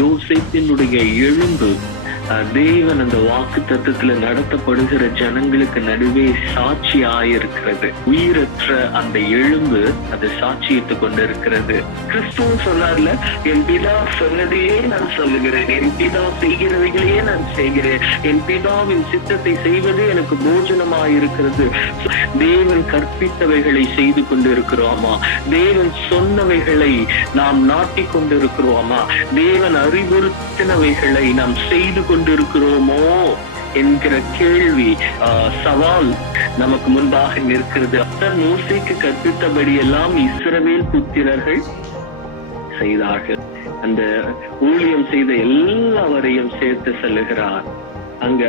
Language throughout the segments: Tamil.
யோசேப்பினுடைய எழும்பு தேவன் அந்த வாக்கு தத்துவத்துல நடத்தப்படுகிற ஜனங்களுக்கு நடுவே சாட்சி ஆயிருக்கிறது. உயிரற்ற அந்த எழும்பு அது சாட்சியிட்டு கொண்டிருக்கிறது. கிறிஸ்துவும் சொன்னார்ல, என் பிதா சொன்னதையே நான் சொல்லுகிறேன், என் பிதா செய்கிறவைகளையே நான் செய்கிறேன், என் பிதாவின் சித்தத்தை செய்வது எனக்கு போஜனமாயிருக்கிறது. தேவன் கற்பித்தவைகளை செய்து கொண்டிருக்கிறோமா? தேவன் சொன்னவைகளை நாம் நாட்டிக் கொண்டிருக்கிறோமா? தேவன் அறிவுறுத்தினவைகளை நாம் செய்து கொண்டிருக்கிறோமோ என்கிற கேள்வி, சவால் நமக்கு முன்பாக நிற்கிறது. மோசேக்கு கற்பித்தபடி எல்லாம் இஸ்ரவேல் புத்திரர்கள் செய்தார்கள். அந்த ஊழியம் செய்த எல்லாவரையும் சேர்த்து செல்லுகிறார். அங்க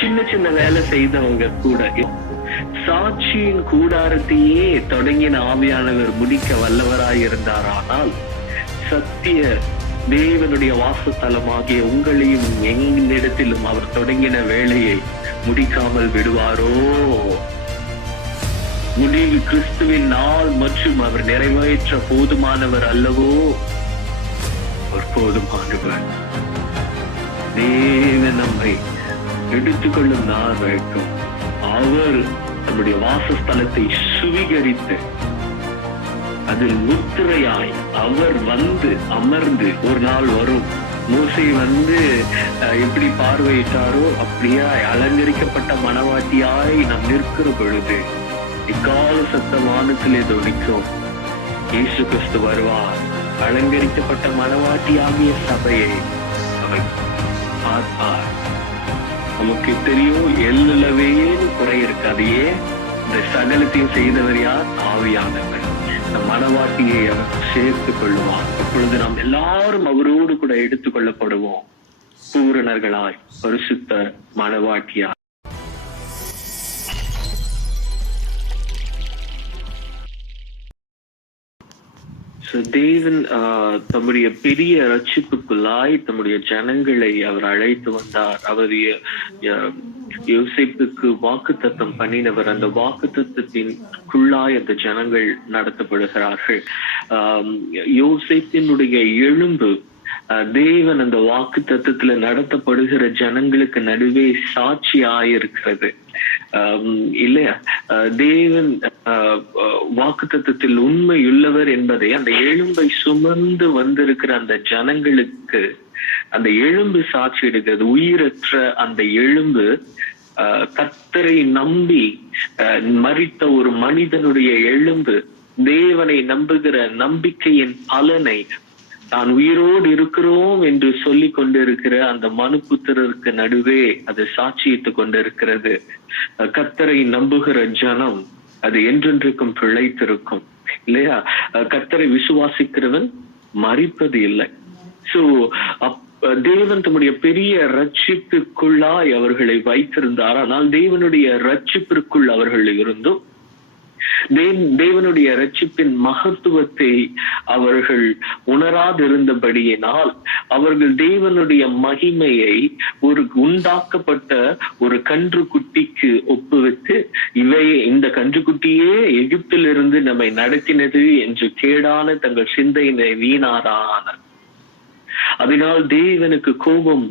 சின்ன சின்ன வேலை செய்தவங்க கூட சாட்சியின் கூடாரத்தையே தொடங்கின ஆவியானவர் முடிக்க வல்லவராயிருந்தார். ஆனால் சத்திய தேவனுடைய வாசஸ்தலமாகிய உங்களையும் எங்களிடத்திலும் அவர் தொடங்கின வேலையை முடிக்காமல் விடுவாரோ? முடிவு கிறிஸ்துவின் நாள் மற்றும் அவர் நிறைவேற்ற போதுமானவர் அல்லவோ? அவர் போதுமானவர். தேவன் நம்மை எடுத்துக்கொள்ளும் நாள் வரைக்கும் அவர் நம்முடைய வாசஸ்தலத்தை சுவீகரித்து அதில் முத்திரையாய் அவர் வந்து அமர்ந்து ஒரு நாள் வரும். மோசே எப்படி பார்வையிட்டாரோ அப்படியே அலங்கரிக்கப்பட்ட மணவாட்டியாய் நாம் நிற்கிற பொழுது இக்கால சத்த வானத்திலே தொனிக்கும். இயேசு கிறிஸ்து வருவார். அலங்கரிக்கப்பட்ட மணவாட்டியாகிய சபையை அவர் பார்ப்பார். நமக்கு தெரியும், எல்லவே குறை இருக்காதையே. இந்த சகலத்தையும் செய்தவர் யார்? ஆவியானவர். இந்த மணவாட்டியை அவர் சேர்த்துக் கொள்ளுவார். அப்பொழுது நாம் எல்லாரும் அவரோடு கூட எடுத்துக் கொள்ளப்படுவோம், பூரணர்களாய், பரிசுத்த மணவாட்டியார். தேவன் தம்முடைய பெரிய ரட்சிப்புக்குள்ளாய் தம்முடைய ஜனங்களை அவர் அழைத்து வந்தார். அவர் யோசேப்புக்கு வாக்கு தத்தம் பண்ணினவர். அந்த வாக்கு தத்தத்தின்குள்ளாய் அந்த ஜனங்கள் நடத்தப்படுகிறார்கள். யோசேப்பினுடைய எழும்பு தேவன் அந்த வாக்கு தத்தத்துல நடத்தப்படுகிற ஜனங்களுக்கு நடுவே சாட்சி ஆயிருக்கிறது. இல்லையா? தேவன் வாக்கு தத்தத்தில் உண்மையுள்ளவர் என்பதை அந்த எழும்பை சுமந்து வந்திருக்கிற அந்த ஜனங்களுக்கு அந்த எழும்பு சாட்சி எடுக்கிறது. உயிரற்ற அந்த எழும்பு கர்த்தரை நம்பி மரித்த ஒரு மனிதனுடைய எழும்பு தேவனை நம்புகிற நம்பிக்கையின் பலனை தான் உயிரோடு இருக்கிறோம் என்று சொல்லிக் கொண்டிருக்கிற அந்த மனுபுத்திரருக்கு நடுவே அது சாட்சியிட்டுக் கொண்டிருக்கிறது. கர்த்தரை நம்புகிற ஜனம் அது என்றென்றைக்கும் பிழைத்திருக்கும், இல்லையா? கர்த்தரை விசுவாசிக்கிறவன் மரிப்பது இல்லை. சோ தேவன் தம்முடைய பெரிய ரட்சிப்புக்குள்ளாய் அவர்களை வைத்திருந்தார். ஆனால் தேவனுடைய ரட்சிப்பிற்குள் அவர்கள் இருந்தும் தேவனுடைய ரட்சிப்பின் மகத்துவத்தை அவர்கள் உணராதிருந்தபடியினால் அவர்கள் தேவனுடைய மகிமையை ஒரு உண்டாக்கப்பட்ட ஒரு கன்று குட்டிக்கு ஒப்புவித்து, இந்த கன்றுக்குட்டியே எகிப்திலிருந்து நம்மை நடத்தினது என்று கேடான தங்கள் சிந்தையினை வீணாரானர். அதனால் தேவனுக்கு கோபம்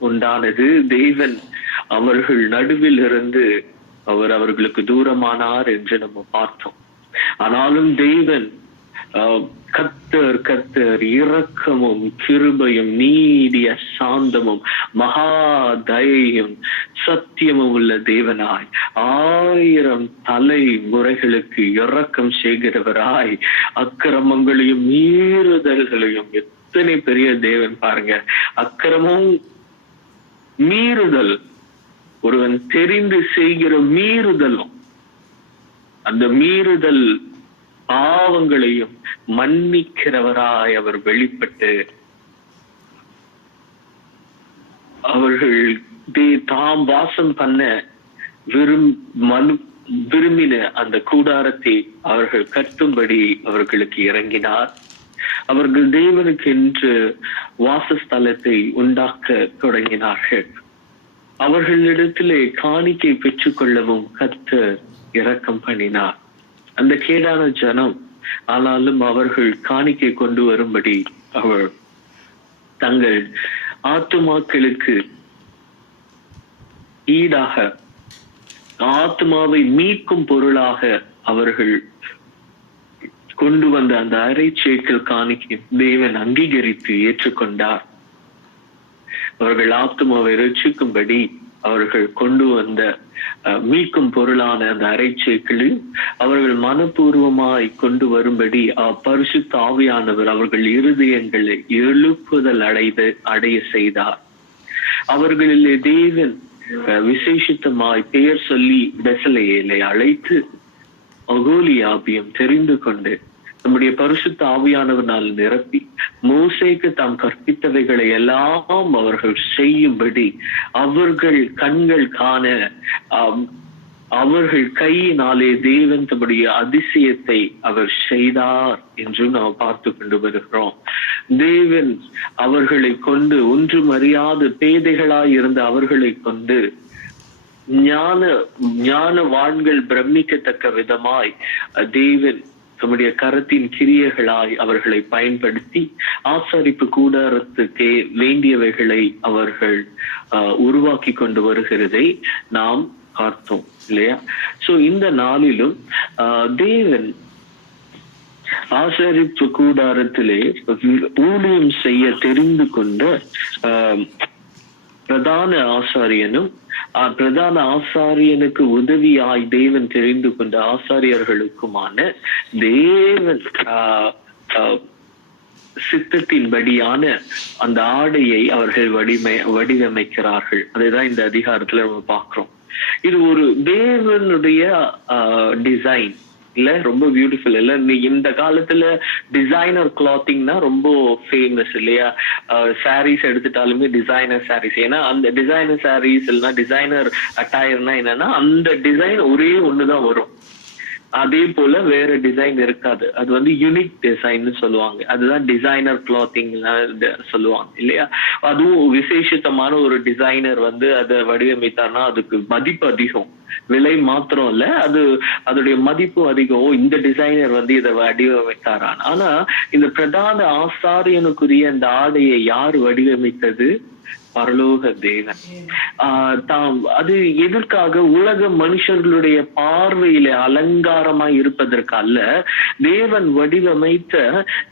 உண்டானது. தேவன் அவர்கள் நடுவில் இருந்து அவர்களுக்கு தூரமானார் என்று நம்ம பார்த்தோம். ஆனாலும் தேவன் கர்த்தர் இரக்கமும் கிருபையும் நீடிய சாந்தமும் மகா தயையும் சத்தியமும் உள்ள தேவனாய் 1000 தலைமுறைகளுக்கு இரக்கம் செய்கிறவராய் அக்கிரமங்களையும் மீறுதல்களையும், எத்தனை பெரிய தேவன் பாருங்க! அக்கிரமும் மீறுதல், ஒருவன் தெரிந்து செய்கிற மீறுதலும், அந்த மீறுதல் பாவங்களையும் மன்னிக்கிறவராய் அவர் வெளிப்பட்டு அவர்கள் தாம் வாசம் பண்ண விரும்பின அந்த கூடாரத்தை அவர்கள் கட்டும்படி அவர்களுக்கு இறங்கினார். அவர்கள் தேவனுக்கு என்று வாசஸ்தலத்தை உண்டாக்க தொடங்கினார்கள். அவர்களிடத்திலே காணிக்கை பெற்றுக் கொள்ளவும் கர்த்தர் இரக்கம் பண்ணினார். அந்த கேடான ஜனம், ஆனாலும் அவர்கள் காணிக்கை கொண்டு வரும்படி அவர் தங்கள் ஆத்துமாக்களுக்கு ஈடாக ஆத்மாவை மீட்கும் பொருளாக அவர்கள் கொண்டு வந்த அந்த அரைச்சேக்கல் காணிக்கை தேவன் அங்கீகரித்து ஏற்றுக்கொண்டார். அவர்கள் ஆத்மாவை ரட்சிக்கும்படி அவர்கள் கொண்டு வந்த மீட்கும் பொருளான அந்த அரைச்சேக்களில் அவர்கள் மனப்பூர்வமாய் கொண்டு வரும்படி பரிசுத்த ஆவியானவர் அவர்கள் இருதயங்களை எழுப்புதல் அடைய செய்தார். அவர்களிலே தேவன் விசேஷித்தமாய் பெயர் சொல்லி பெசலேயேலை அழைத்து அகோலியாபியம் தெரிந்து கொண்டு நம்முடைய பரிசுத்த ஆவியானவனால் நிரப்பி மோசேக்கு தாம் கற்பித்தவைகளை எல்லாம் அவர்கள் செய்யும்படி அவர்கள் கண்கள் காண அவர்கள் கையினாலே தேவன் தம்முடைய அதிசயத்தை அவர் செய்தார் என்று நாம் பார்த்து கொண்டு வருகிறோம். தேவன் அவர்களை கொண்டு ஒன்றும் அறியாத பேதைகளாய் இருந்த அவர்களை கொண்டு ஞானவான்கள் பிரமிக்கத்தக்க விதமாய் தேவன் தம்முடைய கரத்தின் கிரியைகளாய் அவர்களை பயன்படுத்தி ஆசரிப்பு கூடாரத்துக்கே வேண்டியவைகளை அவர்கள் உருவாக்கி கொண்டு வருகிறதை நாம் பார்த்தோம் இல்லையா? சோ இந்த நாளிலும் தேவன் ஆசரிப்பு கூடாரத்திலே ஊழியம் செய்ய தெரிந்து கொண்ட பிரதான ஆசாரியனும் பிரதான ஆசாரியனுக்கு உதவியாய் தேவன் தெரிந்து கொண்ட ஆசாரியர்களுக்குமான தேவன் சித்தத்தின்படியான அந்த ஆடையை அவர்கள் வடிவமைக்கிறார்கள். அதுதான் இந்த அதிகாரத்துல நம்ம பார்க்கிறோம். இது ஒரு தேவனுடைய டிசைன் இல்ல, ரொம்ப பியூட்டிஃபுல் இல்ல? இந்த காலத்துல டிசைனர் கிளாத்திங்னா ரொம்ப ஃபேமஸ் இல்லையா? சாரீஸ் எடுத்துட்டாலுமே டிசைனர் சாரீஸ். ஏன்னா அந்த டிசைனர் சாரீஸ் இல்லைன்னா டிசைனர் அட்டையர்னா என்னன்னா அந்த டிசைன் ஒரே ஒண்ணுதான் வரும், அதே போல வேற டிசைன் இருக்காது. அது வந்து யூனிக் டிசைன் சொல்லுவாங்க. அதுதான் டிசைனர் கிளாத்திங் சொல்லுவாங்க இல்லையா? அதுவும் விசேஷமான ஒரு டிசைனர் வந்து அதை வடிவமைத்தார்னா அதுக்கு மதிப்பு அதிகம், விலை மாத்திரம் இல்ல, அதோடைய மதிப்பும் அதிகம். இந்த டிசைனர் வந்து இதை வடிவமைத்தாரான். ஆனா இந்த பிரதான ஆசாரியனுக்குரிய இந்த ஆடையை யார் வடிவமைத்தது? பரலோக தேவன். அது எதற்காக? உலக மனுஷர்களுடைய பார்வையில அலங்காரமாய் இருப்பதற்கு அல்ல. தேவன் வடிவமைத்த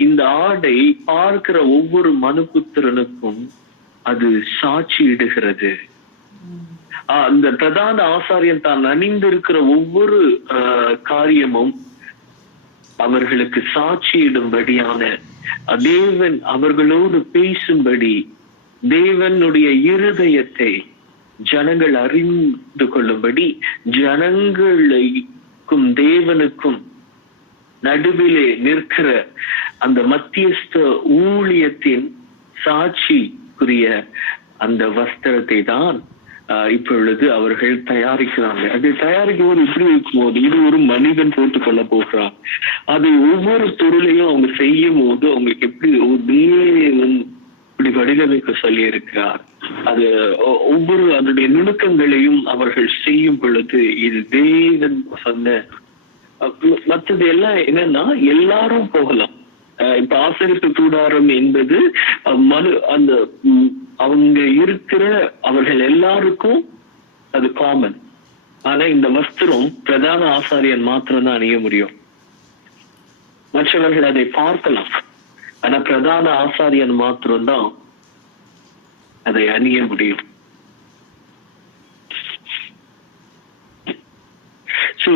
இந்த ஆடை பார்க்கிற ஒவ்வொரு மனுபுத்திரனுக்கும் அது சாட்சியிடுகிறது. அந்த பிரதான ஆசாரியன் தான் அணிந்திருக்கிற ஒவ்வொரு காரியமும் அவர்களுக்கு சாட்சியிடும்படியான, தேவன் அவர்களோடு பேசும்படி, தேவனுடைய இருதயத்தை ஜனங்கள் அறிந்து கொள்ளும்படி, ஜனங்களுக்கும் தேவனுக்கும் நடுவிலே நிற்கிற அந்த மத்தியஸ்த ஊழியத்தின் சாட்சிக்குரிய அந்த வஸ்திரத்தை தான் இப்பொழுது அவர்கள் தயாரிக்கிறாங்க. அது தயாரிக்கும் போது இப்படி இருக்கும் போது இது ஒரு மனிதன் போட்டுக்கொள்ள போகிறான். அது ஒவ்வொரு பொருளையும் அவங்க செய்யும் போது அவங்களுக்கு எப்படி தேவன் இப்படி வடிவமைக்க சொல்லி இருக்கிறார். அது ஒவ்வொரு அதனுடைய நுணுக்கங்களையும் அவர்கள் செய்யும் பொழுது இது தேவன் சொன்ன. மற்றது எல்லாம் என்னன்னா எல்லாரும் போகலாம். இப்ப ஆசரிப்பு கூடாரம் என்பது அந்த அவங்க இருக்கிற அவர்கள் எல்லாருக்கும் அது காமன். ஆனா இந்த வஸ்திரம் பிரதான ஆசாரியன் மாத்திரம் தான் அணிய முடியும். மற்றவர்கள் அதை பார்க்கலாம், ஆனா பிரதான ஆசாரியன் மாத்திரம்தான் அதை அணிய முடியும். சோ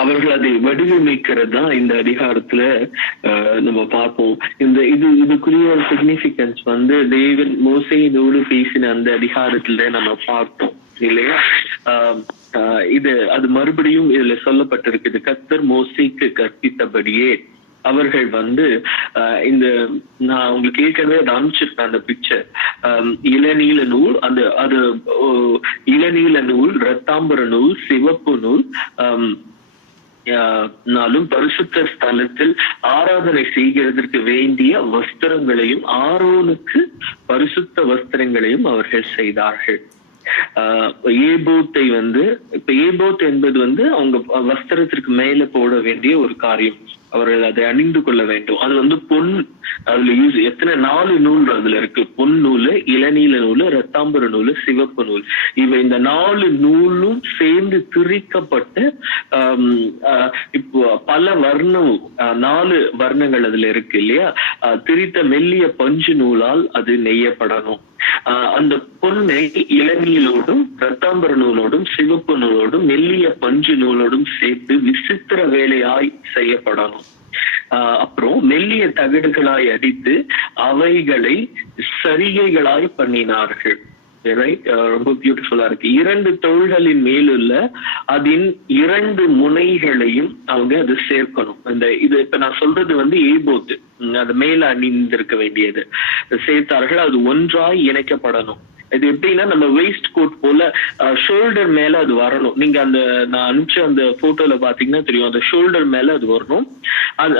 அவர்கள் அதை வடிவமைக்கிறது தான் இந்த அதிகாரத்துல நம்ம பார்ப்போம். இதுக்குரிய சிக்னிபிகன்ஸ் வந்து தேவன் மோசேயோடு பேசின அந்த அதிகாரத்துல நம்ம பார்த்தோம் இல்லையா? அது மறுபடியும் இதுல சொல்லப்பட்டிருக்குது. கர்த்தர் மோசேக்கு கற்பித்தபடியே அவர்கள் வந்து இந்த நான் உங்களுக்கு ஏற்கனவே அனுப்பிச்சிருக்கேன் அந்த பிக்சர். இளநீல நூல், அது இளநீல நூல், இரத்தாம்பர நூல், சிவப்பு நூல் நாளும் பரிசுத்த ஸ்தலத்தில் ஆராதனை செய்கிறதற்கு வேண்டிய வஸ்திரங்களையும் ஆரோனுக்கு பரிசுத்த வஸ்திரங்களையும் அவர்கள் செய்தார்கள். ஏபோத்தை வந்து இப்ப ஏபோத் என்பது வந்து அவங்க வஸ்திரத்திற்கு மேல போட வேண்டிய ஒரு காரியம். அவர்கள் அதை அணிந்து கொள்ள வேண்டும். அது வந்து பொன், அதுல எத்தனை 4 நூல் அதுல இருக்கு. பொன் நூலு, இளநீல நூலு, ரத்தாம்பர நூலு, சிவப்பு நூல். இவை இந்த 4 நூலும் சேர்ந்து திரிக்கப்பட்டு இப்போ பல வர்ணம் 4 வர்ணங்கள் அதுல இருக்கு இல்லையா, திரித்த மெல்லிய பஞ்சு நூலால் அது நெய்யப்படணும். அந்த பொண்ணை இளநீலோடும் ரத்தாம்பர நூலோடும் சிவப்பு நூலோடும் மெல்லிய பஞ்சு நூலோடும் சேர்த்து விசித்திர வேலையாய் செய்யப்படணும். அப்புறம் மெல்லிய தகடுகளாய் அடித்து அவைகளை சரிகைகளாய் பண்ணினார்கள். ரொம்ப பியூட்டிஃபுல்லா இருக்கு. 2 தோள்களின் மேலுள்ள அதன் 2 முனைகளையும் அவங்க அது சேர்க்கணும். இது இப்ப நான் சொல்றது வந்து ஏபோத்து, அது மேல அணிந்திருக்க வேண்டியது சேர்த்தார்கள். அது ஒன்றாய் இணைக்கப்படணும். இது எப்படின்னா நம்ம வெயிஸ்ட் கோட் போல ஷோல்டர் மேல அது வரணும். நீங்க அந்த நான் அனுப்பிச்ச அந்த போட்டோல பாத்தீங்கன்னா தெரியும், அந்த ஷோல்டர் மேல அது வரணும்.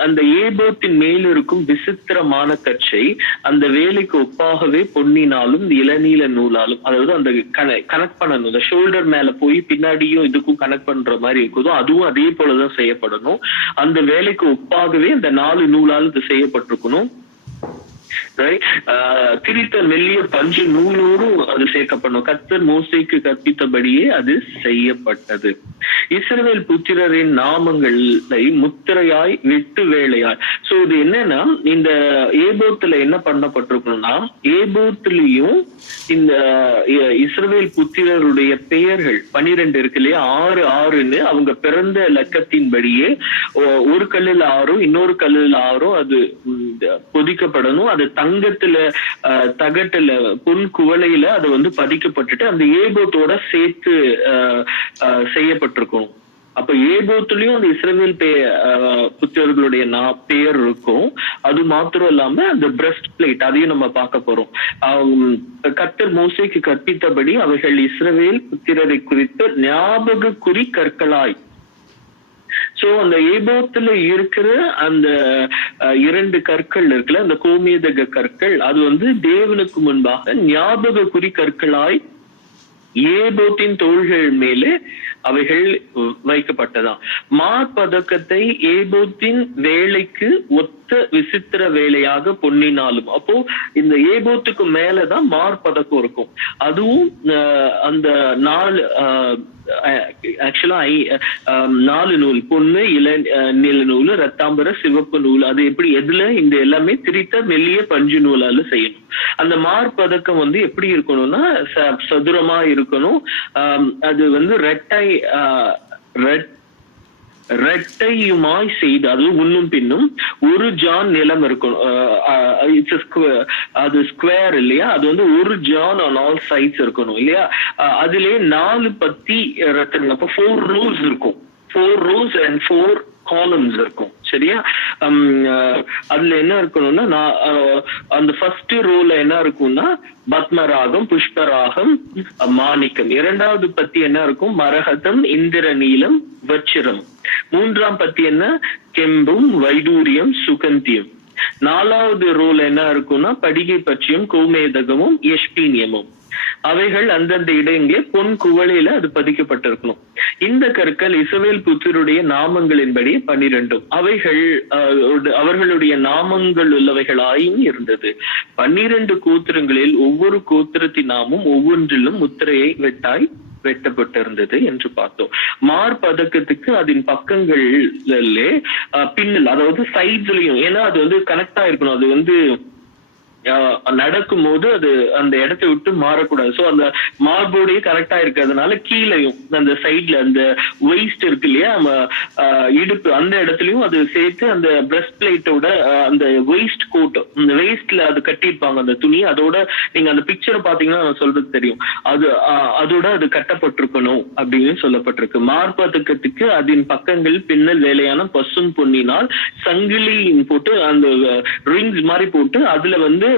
அந்த ஏபோத்தின் மேல் இருக்கும் விசித்திரமான கச்சை அந்த வேலைக்கு ஒப்பாகவே பொன்னினாலும் இளநீல நூலாலும், அதாவது அந்த கனெக்ட் பண்ணணும். அந்த ஷோல்டர் மேல போய் பின்னாடியும் இதுக்கும் கனெக்ட் பண்ற மாதிரி இருக்குதோ அதுவும் அதே போலதான் செய்யப்படணும். அந்த வேலைக்கு ஒப்பாகவே அந்த 4 நூலால் இது செய்யப்பட்டிருக்கணும். திரித்த மெல்லிய பஞ்சு நூலோடும் அது சேர்க்கப்படணும். கர்த்தர் மோசேக்கு கற்பித்தபடியே அது செய்யப்பட்டது. இஸ்ரவேல் புத்திரரின் நாமங்களை முத்திரையாய் வெட்டு வேலையாய். சோ இது என்னன்னா, இந்த ஏபோத்துல என்ன பண்ணப்பட்டிருக்கணும்னா, ஏபோத்திலையும் இந்த இஸ்ரவேல் புத்திரருடைய பெயர்கள் 12 இருக்கு இல்லையா, 6 அவங்க பிறந்த லக்கத்தின்படியே ஒரு கல்லுல 6 இன்னொரு கல்லுல 6 அது பொதிக்கப்படணும். அது தங்கத்துல தகட்டுல பொன் குவளையில அது வந்து பதிக்கப்பட்டுட்டு அந்த ஏபோத்தோட சேர்த்து செய்யப்பட்டிருக்கும். அப்ப ஏபோத்துலயும் அந்த இஸ்ரவேல் புத்திரர்களுடைய பெயர் இருக்கும். அது மாத்திரம் இல்லாம அந்த பிரஸ்ட் பிளேட் அதையும் நம்ம பார்க்க போறோம். கர்த்தர் மோசேக்கு கற்பித்தபடி அவைகள் இஸ்ரவேல் புத்திரரை குறித்து ஞாபக குறி கற்களாய். சோ அந்த ஏபோத்துல இருக்கிற அந்த 2 கற்கள் இருக்குல்ல, அந்த கோமேதக கற்கள், அது வந்து தேவனுக்கு முன்பாக ஞாபக குறி கற்களாய் ஏபோத்தின் தோள்கள் மேலே அவைகள் வைக்கப்பட்டதாம். மார்பதக்கத்தை ஏபோத்தின் வேலைக்கு ஒத்த விசித்திர வேலையாக பொன்னினாலும், அப்போ இந்த ஏபோத்துக்கு மேலதான் மார்பதக்கம் இருக்கும். அதுவும் அந்த 4 நூல், பொண்ணு, இளநீல நூல், ரத்தாம்பர, சிவப்பு நூல், அது எப்படி எதுல இந்த எல்லாமே திரித்த மெல்லிய பஞ்சு நூலால செய்யணும். அந்த மார்பதக்கம் வந்து எப்படி இருக்கணும்னா சதுரமா இருக்கணும். அது வந்து ரெட்டையுமாய் செய்து, அது முன்னும் பின்னும் 1 ஜான் நிலம் இருக்கணும். அது ஸ்கொயர் இல்லையா, அது வந்து 1 ஜான் ஆன் ஆல் சைட்ஸ் இருக்கணும் இல்லையா. அதுலயே 4 பத்தி ரத்தங்கள், அப்ப 4 rows இருக்கும். 4 rows and 4 columns இருக்கும். சரியா? அதுல என்ன இருக்கணும்னா, அந்த ஃபர்ஸ்ட் ரோல என்ன இருக்கும்னா பத்மராகம், புஷ்பராகம், மாணிக்கம். 2வது பத்தி என்ன இருக்கும்? மரகதம், இந்திர நீலம், வச்சிரம். 3ஆம் பத்தி என்ன? கெம்பும், வைடூரியம், சுகந்தியம். 4வது ரோல என்ன இருக்கும்னா படிகை பட்சியம், கோமேதகமும், எஸ்பீனியமும். அவைகள் அந்தந்த இடங்களே பொன் குவளையில அது பதிக்கப்பட்டிருக்கணும். இந்த கற்கள் இஸ்ரவேல் புத்திரருடைய நாமங்களின்படி 12 அவைகள் அவர்களுடைய நாமங்கள் உள்ளவைகளாயும் இருந்தது. 12 கோத்திரங்களில் ஒவ்வொரு கோத்திரத்தின் நாமும் ஒவ்வொன்றிலும் முத்திரையை வெட்டப்பட்டிருந்தது என்று பார்த்தோம். மார்பதக்கத்துக்கு அதன் பக்கங்களிலே பின்னல், அதாவது சைட்ஸ்லயும், ஏன்னா அது வந்து கனெக்டா இருக்கணும். அது வந்து நடக்கும் போது அது அந்த இடத்தை விட்டு மாறக்கூடாது. சோ அந்த மார்போடையே கரெக்டா இருக்கிறதுனால கீழையும் அந்த சைட்ல அந்த வெயிஸ்ட் இருக்கு இல்லையா, இடுப்பு, அந்த இடத்துலயும் அது சேர்த்து அந்த பிரஸ்ட் பிளேட்டோட அந்த வெயிஸ்ட் கோட், அந்த வெயிஸ்ட்ல அது கட்டியிருப்பாங்க அந்த துணி. அதோட நீங்க அந்த பிக்சரை பாத்தீங்கன்னா சொல்றது தெரியும், அதோட அது கட்டப்பட்டிருக்கணும் அப்படின்னு சொல்லப்பட்டிருக்கு. மார்பதக்கத்துக்கு அதன் பக்கங்கள் பின்னல் வேலையான பசும் பொன்னினால் சங்கிலி போட்டு அந்த ரிங்ஸ் மாதிரி போட்டு அதுல வந்து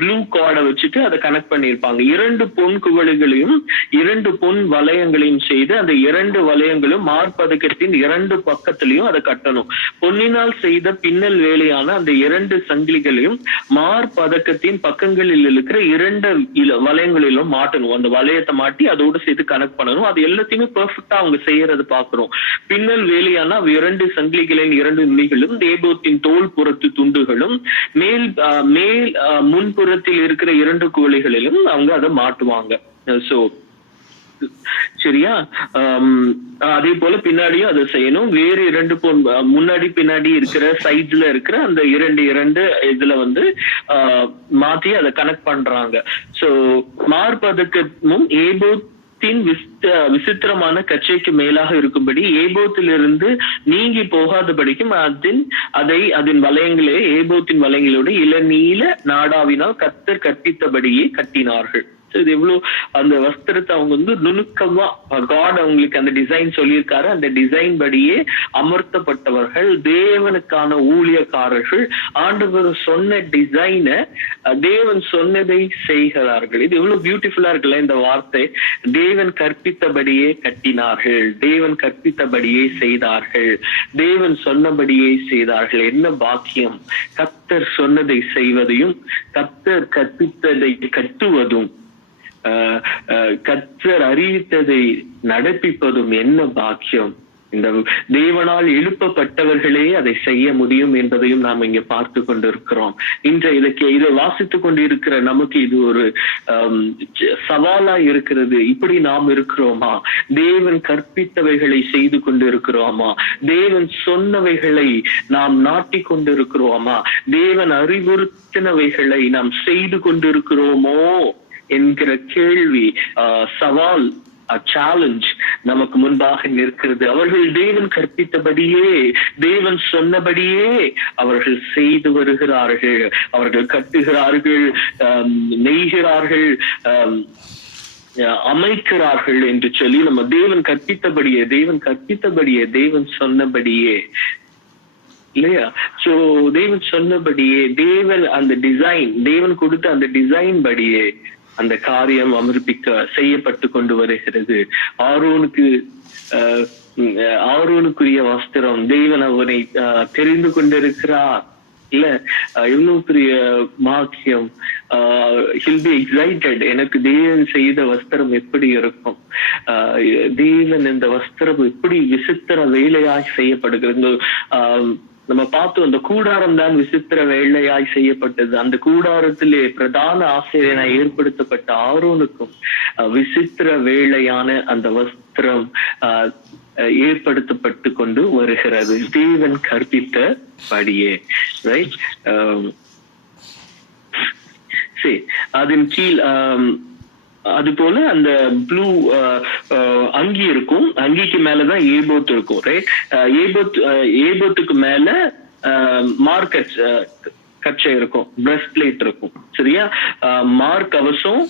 ப்ளூ கார்டை வச்சுட்டு அதை கனெக்ட் பண்ணியிருப்பாங்க. 2 பொன் குவளைகளையும் 2 பொன் வளையங்களையும் செய்து அந்த 2 வளையங்களும் மார்பதக்கத்தின் 2 பக்கத்திலையும் அதை கட்டணும். பொன்னினால் செய்த பின்னல் வேலையான அந்த 2 சங்கிலிகளையும் மார்பதக்கத்தின் பக்கங்களில் இருக்கிற 2 வளையங்களிலும் மாட்டணும். அந்த வளையத்தை மாட்டி அதோடு சேர்த்து கனெக்ட் பண்ணணும். அது எல்லாத்தையுமே பெர்ஃபெக்டா அவங்க செய்யறது பாக்குறோம். பின்னல் வேலையான 2 சங்கிலிகளின் 2 நுனிகளும் ஏபோத்தின் தோல் புறத்து துண்டுகளும் மேல் முன்புறத்தில் இருக்கிற 2 குவளைகளிலும் அவங்க அதை மாட்டுவாங்க. சோ சரியா? அதே போல பின்னாடியும் அதை செய்யணும். வேறு 2 பொன் முன்னாடி பின்னாடி இருக்கிற சைட்ல இருக்கிற அந்த 2 இதுல மாத்தி அதை கனெக்ட் பண்றாங்க. சோ மார்பதக்கமும் ஏபோத் விசித்திரமான கச்சைக்கு மேலாக இருக்கும்படி ஏபோத்திலிருந்து நீங்கி போகாதபடிக்கும் அதன் வளையங்களே ஏபோத்தின் வளையங்களோட இளநீல நாடாவினால் கர்த்தர் கற்பித்தபடியே கட்டினார்கள். இது எவ்வளவு அந்த வஸ்திரத்தை அவங்க நுணுக்கமா காட் அவங்களுக்கு அந்த டிசைன் சொல்லியிருக்காரு. அந்த டிசைன் படியே அமர்த்தப்பட்டவர்கள், தேவனுக்கான ஊழியக்காரர்கள். ஆண்டவர் சொன்ன டிசைனை தேவன் சொன்னதை செய்கிறார்கள். இது எவ்வளவு பியூட்டிஃபுல்லா இருக்குல்ல இந்த வார்த்தை. தேவன் கற்பித்தபடியே கட்டினார்கள், தேவன் கற்பித்தபடியே செய்தார்கள், தேவன் சொன்னபடியே செய்தார்கள். என்ன பாக்கியம்! கர்த்தர் சொன்னதை செய்வதையும் கர்த்தர் கற்பித்ததை கட்டுவதும் கர்த்தர் அறிவித்ததை நடப்பிப்பதும் என்ன பாக்கியம்! இந்த தேவனால் எழுப்பப்பட்டவர்களே அதை செய்ய முடியும் என்பதையும் நாம் இங்க பார்த்து கொண்டிருக்கிறோம். இதை வாசித்துக் கொண்டிருக்கிற நமக்கு இது ஒரு சவாலா இருக்கிறது. இப்படி நாம் இருக்கிறோமா? தேவன் கற்பித்தவைகளை செய்து கொண்டிருக்கிறோமா? தேவன் சொன்னவைகளை நாம் நாட்டிக் கொண்டிருக்கிறோமா? தேவன் அறிவுறுத்தினவைகளை நாம் செய்து கொண்டிருக்கிறோமோ என்கிற கேள்வி, சவால், சேலஞ்ச் நமக்கு முன்பாக நிற்கிறது. அவர்கள் தேவன் கற்பித்தபடியே, தேவன் சொன்னபடியே அவர்கள் செய்து வருகிறார்கள். அவர்கள் கட்டுகிறார்கள், நெய்கிறார்கள், அமைக்கிறார்கள் என்று சொல்லி நம்ம தேவன் கற்பித்தபடியே, தேவன் சொன்னபடியே இல்லையா? சோ தேவன் சொன்னபடியே, தேவன் அந்த டிசைன், தேவன் கொடுத்த அந்த டிசைன் படியே அந்த காரியம் அமர்ப்பிக்க செய்யப்பட்டு கொண்டு வருகிறது. ஆரோனுக்குரிய வஸ்திரம், தேவன் அவனை தெரிந்து கொண்டிருக்கிறார். இல்ல எவ்வளவு பெரிய பாக்கியம்! he'll be excited. எனக்கு தேவன் செய்த வஸ்திரம் எப்படி இருக்கும், தேவன் இந்த வஸ்திரம் எப்படி விசித்திர வேலையாய் செய்யப்படுகிறது. நம்ம பார்த்தோம், அந்த கூடாரம் தான் விசித்திர வேலையாய் செய்யப்பட்டது. அந்த கூடாரத்திலே பிரதான ஆசிரியனாய் ஏற்படுத்தப்பட்ட ஆரோனுக்கும் விசித்திர வேலையான அந்த வஸ்திரம் ஏற்படுத்தப்பட்டு கொண்டு வருகிறது, தேவன் கற்பித்தபடியே. ரைட்? சரி, அதன் கீழ் அது போல அந்த ப்ளூ அங்கி இருக்கும். அங்கிக்கு மேலதான் ஏபோத் இருக்கும். ரைட்? ஏபோத்துக்கு மேல மார்க் கச்சை இருக்கும், பிரஸ்ட் பிளேட் இருக்கும். சரியா? மார்க் கவசம்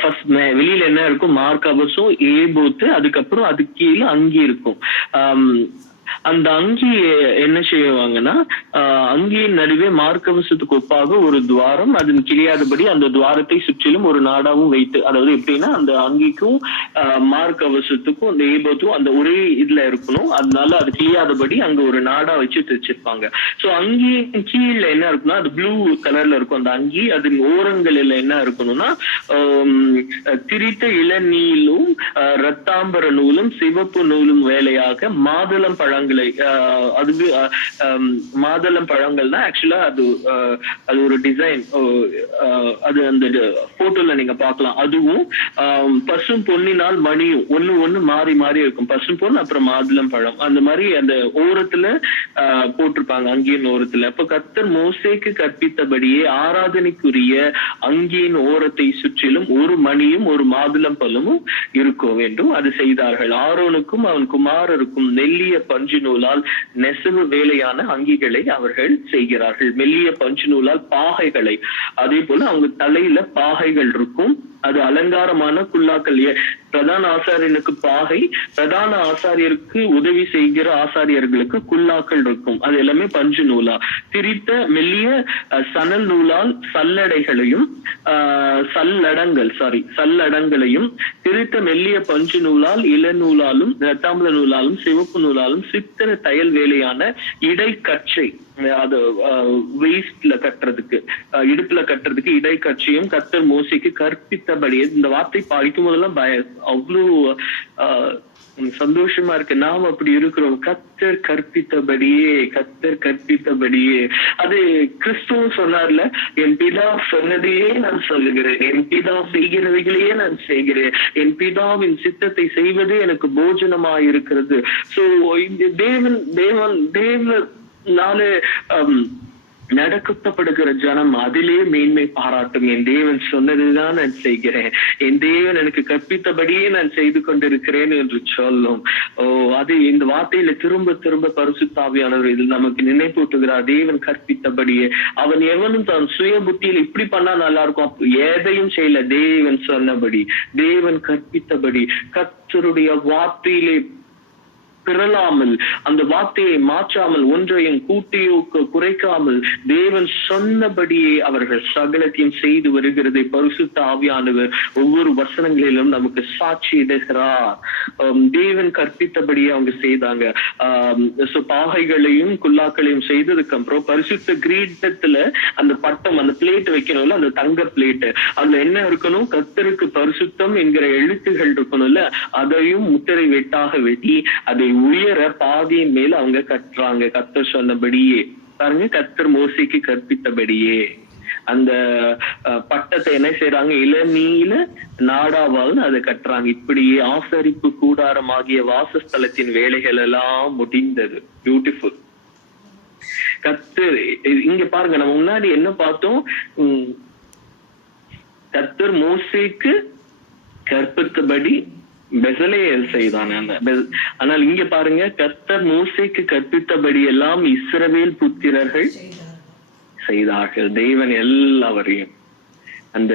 ஃபர்ஸ்ட் வெளியில என்ன இருக்கும்? மார்க் கவசம், ஏபோத்து, அதுக்கப்புறம் அதுக்கு கீழே அங்கி இருக்கும். அந்த அங்கி என்ன செய்வாங்கன்னா, அங்கியின் நடுவே மார்க்கவசத்துக்கு ஒப்பாக ஒரு துவாரம், அதன் கிழியாதபடி அந்த துவாரத்தை சுற்றிலும் ஒரு நாடாவும் வைத்து, அதாவது எப்படின்னா அந்த அங்கிக்கும் மார்க்கவசத்துக்கும் அந்த ஏபத்தும் அந்த ஒரே இதுல இருக்கணும். அதனால அது கிழியாதபடி அங்க ஒரு நாடா வச்சு தைச்சிருப்பாங்க. சோ அங்கியின் கீழே என்ன இருக்குன்னா, அது ப்ளூ கலர்ல இருக்கும் அந்த அங்கி. அதன் ஓரங்களில் என்ன இருக்கணும்னா, திரித்த இளநீலும் ரத்தாம்பர நூலும் சிவப்பு நூலும் வேலையாக மாதுளம் பழங்களை, அது மாதுளம் பழங்கள்னா ஆக்சுவலா அது ஒரு டிசைன், அது அந்த போட்டோல நீங்க பார்க்கலாம். அதுவும் பசும் பொன்னினால் மணியும் ஒண்ணு மாறி மாறி இருக்கும். பசும் பொன் அப்புறம் மாதுளம் பழம், அந்த மாதிரி அந்த ஓரத்துல போட்டிருப்பாங்க, அங்கியின் ஓரத்துல. அப்ப கர்த்தர் மோசேக்கு கற்பித்தபடியே ஆராதனைக்குரிய அங்கியின் ஓரத்தை சுற்றிலும் ஒரு மணியும் ஒரு மாதுளம் பழமும் இருக்க வேண்டும். அது செய்தார்கள். ஆரோனுக்கும் அவன் குமாரருக்கும் மெல்லிய பஞ்சு நூலால் நெசவு வேலையான அங்கிகளை அவர்கள் செய்கிறார்கள். மெல்லிய பஞ்சு நூலால் பாகைகளை, அதே போல அவங்க தலையில பாகைகள் இருக்கும். அது அலங்காரமான குல்லாக்கள். பிரதான ஆசாரியனுக்கு பாகை, பிரதான ஆசாரியருக்கு உதவி செய்கிற ஆசாரியர்களுக்கு குல்லாக்கள் இருக்கும். அது எல்லாமே பஞ்சு நூலா, திரித்த மெல்லிய சணல் நூலால் சல்லடைகளையும் சல்லடங்களையும் திரித்த மெல்லிய பஞ்சு நூலால் இளநூலாலும் இரத்தாம்பல நூலாலும் சிவப்பு நூலாலும் சித்திர தையல் வேலையான இடைக்கச்சை, அது வெயிஸ்ட்ல கட்டுறதுக்கு, இடுப்புல கட்டுறதுக்கு இடைக்கட்சியும் கர்த்தர் மோசேக்கு கற்பித்தபடியே. இந்த வார்த்தை படிக்கும் போதெல்லாம் அவ்வளவு சந்தோஷமா இருக்கு. நாம் அப்படி இருக்கிறோம். கர்த்தர் கற்பித்தபடியே. அது கிறிஸ்துவும் சொன்னார்ல, என் பிதா சொன்னதையே நான் சொல்லுகிறேன், என் பிதா செய்கிறவைகளையே நான் செய்கிறேன், என் பிதாவின் சித்தத்தை செய்வதே எனக்கு போஜனமாய் இருக்கிறது. சோ இந்த தேவனால நடக்கப்படுகிற ஜனம் அதிலே மேன்மை பாராட்டும். என் தேவன் சொன்னதுதான் நான் செய்கிறேன், என் தேவன் எனக்கு கற்பித்தபடியே நான் செய்து கொண்டிருக்கிறேன் என்று சொல்லும். அது இந்த வார்த்தையில திரும்ப திரும்ப பரிசுத்த ஆவியானவர் இதில் நமக்கு நினைப்பூட்டுகிறார். தேவன் கற்பித்தபடியே. அவன் எவனும் தான் சுய புத்தியில இப்படி பண்ணா நல்லா இருக்கும் எதையும் செய்யல. தேவன் சொன்னபடி, தேவன் கற்பித்தபடி, கர்த்தருடைய வார்த்தையிலே பிறலாமல், அந்த வார்த்தையை மாற்றாமல், ஒன்றையும் கூட்டியோ குறைக்காமல் தேவன் சொன்னபடியே அவர்கள் சகலத்தையும் செய்து வருகிறதை பரிசுத்த ஆவியானவர் ஒவ்வொரு வசனங்களிலும் நமக்கு சாட்சியிடுகிறார். தேவன் கற்பித்தபடியே அவங்க செய்தாங்க. பாகைகளையும் குல்லாக்களையும் செய்ததுக்கு அப்புறம் பரிசுத்த கிரீடத்துல அந்த பட்டம், அந்த பிளேட் வைக்கணும்ல, அந்த தங்க பிளேட், அதுல என்ன இருக்கணும்? கர்த்தருக்கு பரிசுத்தம் என்கிற எழுத்துகள் இருக்கணும்ல, அதையும் முத்திரை வெட்டாக வெட்டி அதை உயர பாதியின் மேல அவங்க கட்டுறாங்க. கர்த்தர் சொன்னபடியே பாருங்க, கர்த்தர் மோசேக்கு கற்பித்தபடியே அந்த பட்டத்தை என்ன செய்யறாங்க? இளநீல நாடாவால் அதை கட்டுறாங்க. இப்படியே ஆசரிப்பு கூடாரமாகிய வாசஸ்தலத்தின் வேலைகள் எல்லாம் முடிந்தது. பியூட்டிஃபுல். கர்த்தர் இங்க பாருங்க, நம்ம முன்னாடி என்ன பார்த்தோம்? கர்த்தர் மோசேக்கு கற்பித்தபடி பெசலேயல் செய்தான். ஆனால் இங்க பாருங்க, கர்த்தர் மோசேக்கு கற்பித்தபடி எல்லாம் இஸ்ரவேல் புத்திரர்கள் செய்தார்கள். தேவன் எல்லாவரையும், அந்த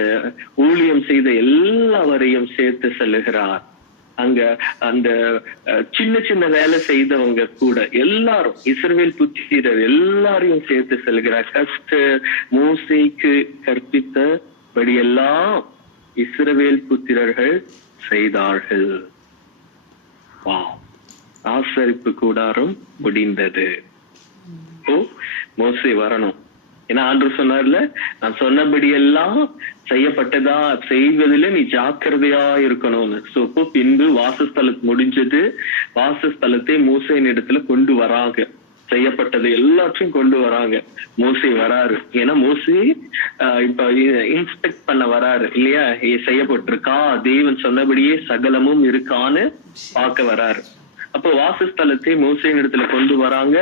ஊழியம் செய்த எல்லாவரையும் சேர்த்து செல்லுகிறார். அங்க அந்த சின்ன சின்ன வேலை செய்தவங்க கூட எல்லாரும், இஸ்ரவேல் புத்திரர் எல்லாரையும் சேர்த்து செல்கிறார். கர்த்தர் மோசேக்கு கற்பித்தபடி எல்லாம் இஸ்ரவேல் புத்திரர்கள் செய்தார்கள். ஆசரிப்பு கூடாரம் முடிந்தது. மோசே வரணும். ஏன்னா ஆண்டவர் சொன்னார்ல, நான் சொன்னபடி எல்லாம் செய்யப்பட்டதா, செய்வதில் நீ ஜாக்கிரதையா இருக்கணும்னு. பின்பு வாசஸ்தலத்து முடிஞ்சது. வாசஸ்தலத்தை மோசேயின் இடத்துல கொண்டு வராங்க. செய்யப்பட்டது எல்லாத்தையும் கொண்டு வராங்க. மோசே வராரு. ஏன்னா மோசே இப்ப இன்ஸ்பெக்ட் பண்ண வராரு இல்லையா? செய்யப்பட்டிருக்கா, தேவன் சொன்னபடியே சகலமும் இருக்கான்னு பார்க்க வராரு. அப்போ வாசஸ்தலத்தை மோசேயின் இடத்துல கொண்டு வராங்க.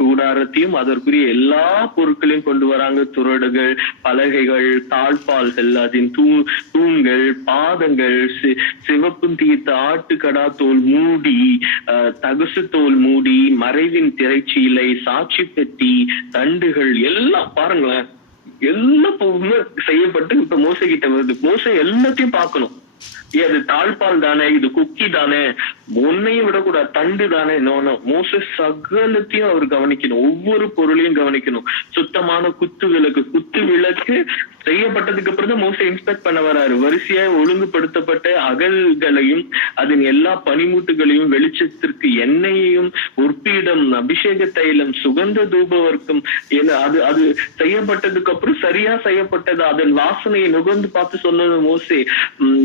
கூடாரத்தையும் அதற்குரிய எல்லா பொருட்களையும் கொண்டு வராங்க. துறடுகள், பலகைகள், தாழ்பால்கள், அதன் தூண்கள், பாதங்கள், சிவப்பும் தீர்த்த ஆட்டுக்கடா தோல் மூடி, தகுசு தோல் மூடி, மறைவின் திரைச்சீலை, சாட்சி பெட்டி, தண்டுகள் எல்லாம் பாருங்களேன், எல்லாம் செய்யப்பட்டு இப்ப மோசே கிட்ட வருது. மோசே எல்லாத்தையும் பார்க்கணும். அது தாழ்பால் தானே, இது குக்கி தானே, ஒன்னையும் விடக்கூடாது, தண்டு தானே. மோசே சகலத்தையும் அவர் கவனிக்கணும். ஒவ்வொரு பொருளையும் கவனிக்கணும். சுத்தமான குத்து விளக்கு செய்யப்பட்டதுக்கு அப்புறம் தான் மோசே இன்ஸ்பெக்ட் பண்ண வராரு. வரிசையா ஒழுங்குபடுத்தப்பட்ட அகல்களையும் அதன் எல்லா பனிமூட்டுகளையும், வெளிச்சத்திற்கு எண்ணெயையும், உற்பீடம், அபிஷேக தைலம், சுகந்த தூபவர்க்கம், அது செய்யப்பட்டதுக்கு அப்புறம் சரியா செய்யப்பட்டது. அதன் வாசனையை நுகர்ந்து பார்த்து சொன்னது மோசே.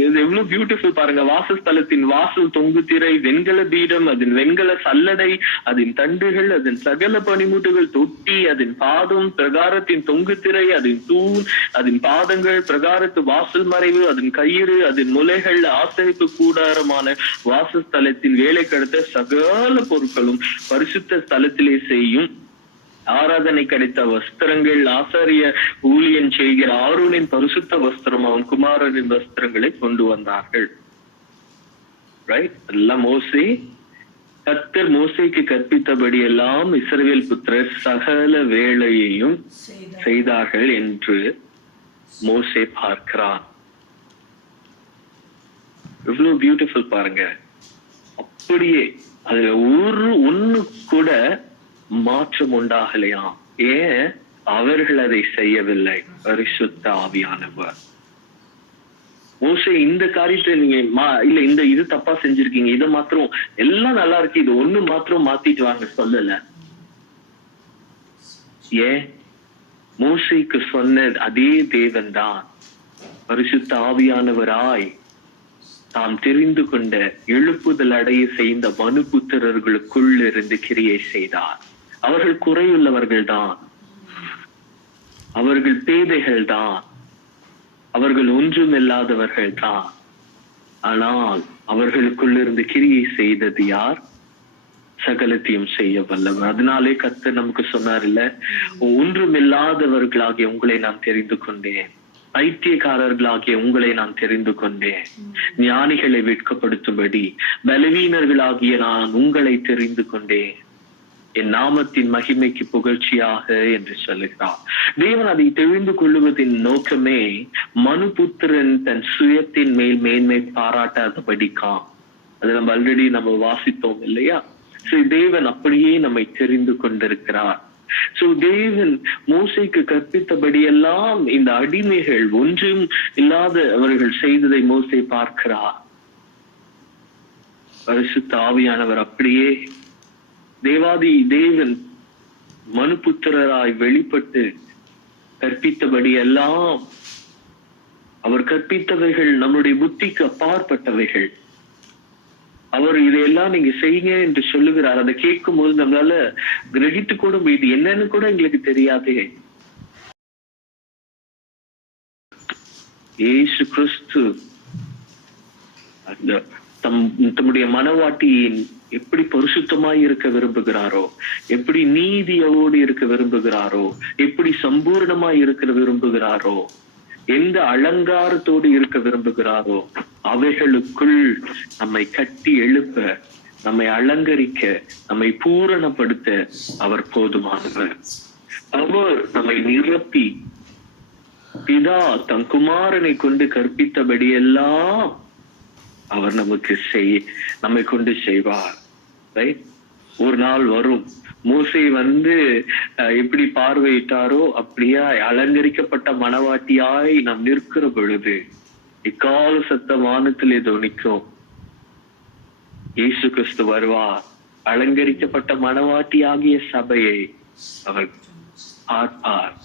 இது எவ்வளவு பியூட்டிஃபுல் பாருங்க. வாசஸ்தலத்தின் வாசல், தொங்கு திரை, வெண்கல பீடம், அதன் வெண்கல சல்லடை, அதன் தண்டுகள், அதன் சகல பனிமூட்டுகள், தொட்டி, அதன் பாதம், பிரகாரத்தின் தொங்கு திரை, அதன் தூண், அதன் பாதங்கள், பிரகாரத்து வாசல் மறைவு, அதன் கயிறு, அதன் முலைகள், ஆசரிப்பு கூடாரமான வாசஸ்தலத்தின் வேலை கடத்த சகல பொருட்களும், பரிசுத்த ஸ்தலத்திலே செய்யும் ஆராதனை கிடைத்த வஸ்திரங்கள், ஆசாரிய ஊழியன் செய்கிற ஆரோனின் பரிசுத்த வஸ்திரம், அவன் குமாரனின் வஸ்திரங்களை கொண்டு வந்தார்கள். ரைட்? எல்லாம் மோசே, கர்த்தர் மோசேக்கு கற்பித்தபடி எல்லாம் இஸ்ரவேல் புத்திரர் சகல வேலையையும் செய்தார்கள் என்று மோசே பார்க்கிறான். எவ்வளவு பியூட்டிஃபுல் பாருங்க. அப்படியே அது ஒண்ணு கூட மாற்றம் உண்டாகலையாம். ஏன்? அவர்கள் அதை செய்யவில்லை, பரிசுத்த ஆவியானவர். மோசே இந்த காரியத்தை நீங்க இல்ல இது தப்பா செஞ்சிருக்கீங்க, இதை மாத்திரம் எல்லாம் நல்லா இருக்கு, இது ஒண்ணு மாத்திரம் மாத்திட்டு வாங்க சொல்லல. ஏன்? மோசேக்கு சொன்ன அதே தேவன் தான் பரிசுத்த ஆவியானவராய் தாம் தெரிந்து கொண்ட எழுப்புதல் அடைய செய்த மனுபுத்திரர்களுக்குள் இருந்து கிரியை செய்தார். அவர்கள் குறையுள்ளவர்கள் தான், அவர்கள் பேதைகள் தான், அவர்கள் ஒன்றும் இல்லாதவர்கள் தான். ஆனால் அவர்களுக்குள்ள இருந்து கிரியை செய்தது யார்? சகலத்தையும் செய்ய வல்லவர். அதனாலே கர்த்தர் நமக்கு சொன்னார் இல்ல, ஒன்றும் இல்லாதவர்களாகிய உங்களை நான் தெரிந்து கொண்டேன், பைத்தியக்காரர்களாகிய உங்களை நான் தெரிந்து கொண்டேன், ஞானிகளை வெட்கப்படுத்தும்படி பலவீனர்களாகிய நான் உங்களை தெரிந்து கொண்டேன், என் நாமத்தின் மகிமைக்கு புகழ்ச்சியாக என்று சொல்லுகிறார். தேவன் அதை தெரிந்து கொள்ளுவதின் நோக்கமே மனுபுத்திரன் தன் சுயத்தின் மேல் மேன்மை பாராட்டாதபடிக்காம். அது நம்ம ஆல்ரெடி நம்ம வாசித்தோம் இல்லையா? தேவன் அப்படியே நம்மை தெரிந்து கொண்டிருக்கிறார். தேவன் மோசேக்கு கற்பித்தபடி எல்லாம் இந்த அடிமைகள் ஒன்றும் இல்லாத அவர்கள் செய்ததை மோசே பார்க்கிறார். பரிசுத்த ஆவியானவர் அப்படியே தேவாதி தேவன் மனுபுத்திரராய் வெளிப்பட்டு கற்பித்தபடி எல்லாம், அவர் கற்பித்தவைகள் நம்முடைய புத்திக்கு அப்பாற்பட்டவைகள். அவர் இதையெல்லாம் நீங்க செய்யுங்க என்று சொல்லுகிறார். அதை கேட்கும் போது நம்மளால கிரகித்து கூட இது என்னன்னு கூட எங்களுக்கு தெரியாதே. இயேசு கிறிஸ்து அந்த தம்முடைய மனவாட்டியின் எப்படி பரிசுத்தமாய் இருக்க விரும்புகிறாரோ, எப்படி நீதியோடு இருக்க விரும்புகிறாரோ, எப்படி சம்பூர்ணமாய் இருக்க விரும்புகிறாரோ, எந்த அலங்காரத்தோடு இருக்க விரும்புகிறாரோ அவைகளுக்குள் நம்மை கட்டி எழுப்ப, நம்மை அலங்கரிக்க, நம்மை பூரணப்படுத்த அவர் போதுமானவர். அவர் நம்மை நிரப்பி பிதா தன் குமாரனை கொண்டு கற்பித்தபடி எல்லாம் அவர் நமக்கு நம்மை கொண்டு செய்வார். ஒரு நாள் வரும், மோசே எப்படி பார்வையிட்டாரோ அப்படியா அலங்கரிக்கப்பட்ட மனவாட்டியாய் நாம் நிற்கிற பொழுது இக்கால சத்த வானத்திலே துணிக்கும். இயேசு கிறிஸ்து வருவார், அலங்கரிக்கப்பட்ட மனவாட்டியாகிய சபையை அவர் பார்ப்பார்.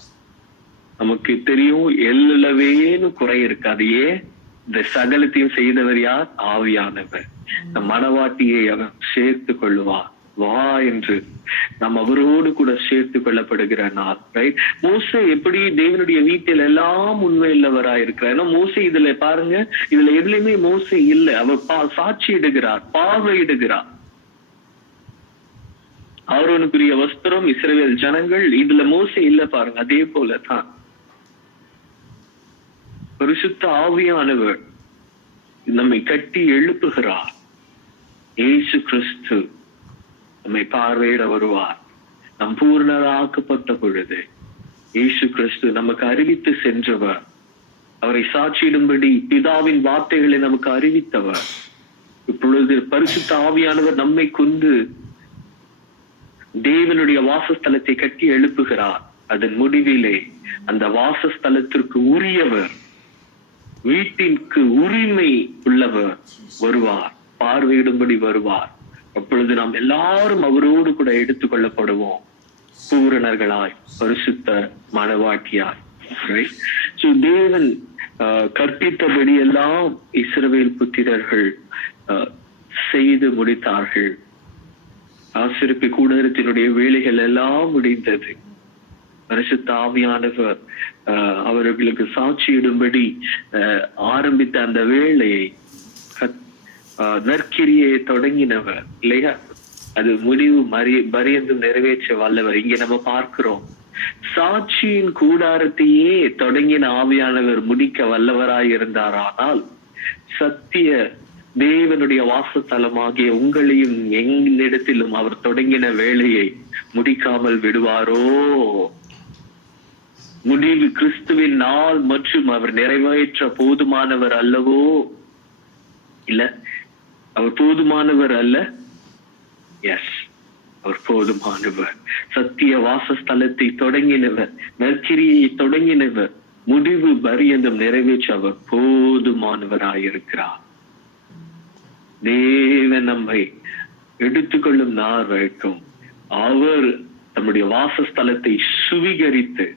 நமக்கு தெரியும் எல்லவேன்னு குறை இருக்காது. ஏன்? இந்த சகலத்தையும் செய்தவர் யார்? ஆவியானவர். இந்த மனவாட்டியை அவர் சேர்த்து கொள்ளுவார். வா என்று நாம் அவரோடு கூட சேர்த்து கொள்ளப்படுகிற நாள். ரைட்? மோசே எப்படி தேவனுடைய வீட்டில் எல்லாம் உண்மையுள்ளவராய் இருக்கிறார். ஏன்னா மோசே இதுல பாருங்க, இதுல எதுலையுமே மோசே இல்லை. அவர் சாட்சி இடுகிறார், பார்வையிடுகிறார். ஆரோனுக்குரிய வஸ்திரம், இஸ்ரவேல் ஜனங்கள், இதுல மோசே இல்ல பாருங்க. அதே போலதான் பரிசுத்த ஆவியானவர் நம்மை கட்டி எழுப்புகிறார். இயேசு கிறிஸ்து நம்மை பார்வையிட வருவார். நம் பூர்ணராக்கப்பட்ட பொழுது இயேசு கிறிஸ்து நமக்கு அறிவித்து சென்றவர், அவரை சாட்சியிடும்படி பிதாவின் வார்த்தைகளை நமக்கு அறிவித்தவர். இப்பொழுது பரிசுத்த ஆவியானவர் நம்மை கொண்டு தேவனுடைய வாசஸ்தலத்தை கட்டி எழுப்புகிறார். அதன் முடிவிலே அந்த வாசஸ்தலத்திற்கு உரியவர், வீட்டிற்கு உரிமை உள்ளவர் வருவார், பார்வையிடும்படி வருவார். அப்பொழுது நாம் எல்லாரும் அவரோடு கூட எடுத்துக் கொள்ளப்படுவோம், பூரணர்களாய், பரிசுத்த மனவாட்டியாய். தேவன் கற்பித்தபடி எல்லாம் இஸ்ரவேல் புத்திரர்கள் செய்து முடித்தார்கள். ஆசரிப்பு கூடாரத்தினுடைய வேலைகள் எல்லாம் முடிந்தது. பரிசுத்த ஆவியானவர் அவர்களுக்கு சாட்சியிடும்படி ஆரம்பித்த அந்த வேலையை, நற்கிரியை தொடங்கினவர் இல்லையா, அது முடிவு பரியந்தும் நிறைவேற்ற வல்லவர். இங்க நம்ம பார்க்கிறோம், சாட்சியின் கூடாரத்தையே தொடங்கின ஆவியானவர் முடிக்க வல்லவராய் இருந்தாரானால், சத்திய தேவனுடைய வாசஸ்தலமாகிய உங்களையும் எங்களிடத்திலும் அவர் தொடங்கின வேலையை முடிக்காமல் விடுவாரோ? முடிவு கிறிஸ்துவின் நாள் மற்றும் அவர் நிறைவேற்ற போதுமானவர் அல்லவோ? இல்ல, அவர் போதுமானவர் அல்ல. எஸ், அவர் போதுமானவர். சத்திய வாசஸ்தலத்தை தொடங்கினவர், நற்கிரியை தொடங்கினவர், முடிவு பரியந்தம் நிறைவேற்ற அவர் போதுமானவராயிருக்கிறார். தேவன் நம்மை எடுத்துக்கொள்ளும் நாள் வரைக்கும் அவர் நம்முடைய வாசஸ்தலத்தை சுவீகரித்து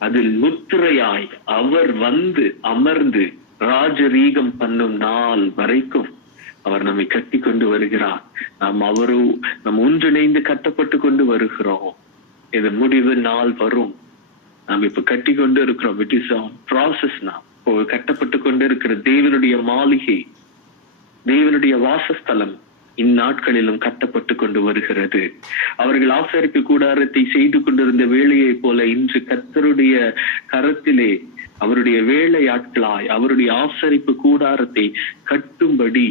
அதில் முத்திரையாய் அவர் வந்து அமர்ந்து ராஜரீகம் பண்ணும் நாள் வரைக்கும் அவர் நம்மை கட்டி கொண்டு வருகிறார். நாம் ஒன்றிணைந்து கட்டப்பட்டு கொண்டு வருகிறோம். இது முடிவு நாள் வரும். நாம் இப்ப கட்டி கொண்டு இருக்கிறோம். It is process. நாம் கட்டப்பட்டு கொண்டு இருக்கிற தேவனுடைய மாளிகை, தேவனுடைய வாசஸ்தலம் இந்நாட்களிலும் கட்டப்பட்டு கொண்டு வருகிறது. அவர்கள் ஆசரிப்பு கூடாரத்தை செய்து கொண்டிருந்த வேலையை போல இன்று கர்த்தருடைய கரத்திலே அவருடைய வேலையாட்களாய் அவருடைய ஆசரிப்பு கூடாரத்தை கட்டும்படி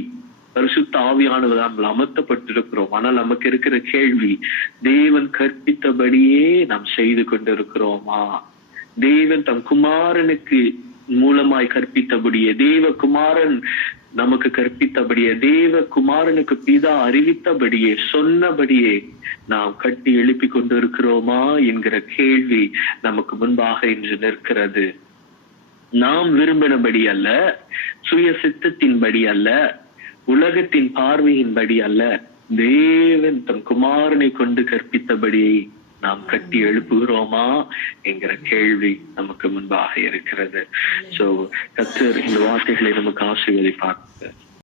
பரிசுத்த ஆவியானவர் நாம் அமர்த்தப்பட்டிருக்கிறோம். ஆனால் நமக்கு இருக்கிற கேள்வி, தேவன் கற்பித்தபடியே நாம் செய்து கொண்டிருக்கிறோமா? தேவன் தம் குமாரனுக்கு மூலமாய் கற்பித்தபடியே, தேவகுமாரன் நமக்கு கற்பித்தபடியே, தேவகுமாரனுக்கு பிதா அறிவித்தபடியே, சொன்னபடியே நாம் கட்டி எழுப்பி கொண்டிருக்கிறோமா என்கிற கேள்வி நமக்கு முன்பாக இன்று நிற்கிறது. நாம் விரும்பினபடி அல்ல, சுய சித்தத்தின்படி அல்ல, உலகத்தின் பார்வையின்படி அல்ல, தேவன் தம் குமாரனை கொண்டு கற்பித்தபடி நாம் கட்டி எழுப்புகிறோமா என்கிற கேள்வி நமக்கு முன்பாக இருக்கிறது. சோ கர்த்தர் இந்த வார்த்தைகளை நமக்கு ஆசீர்வதிப்பார்.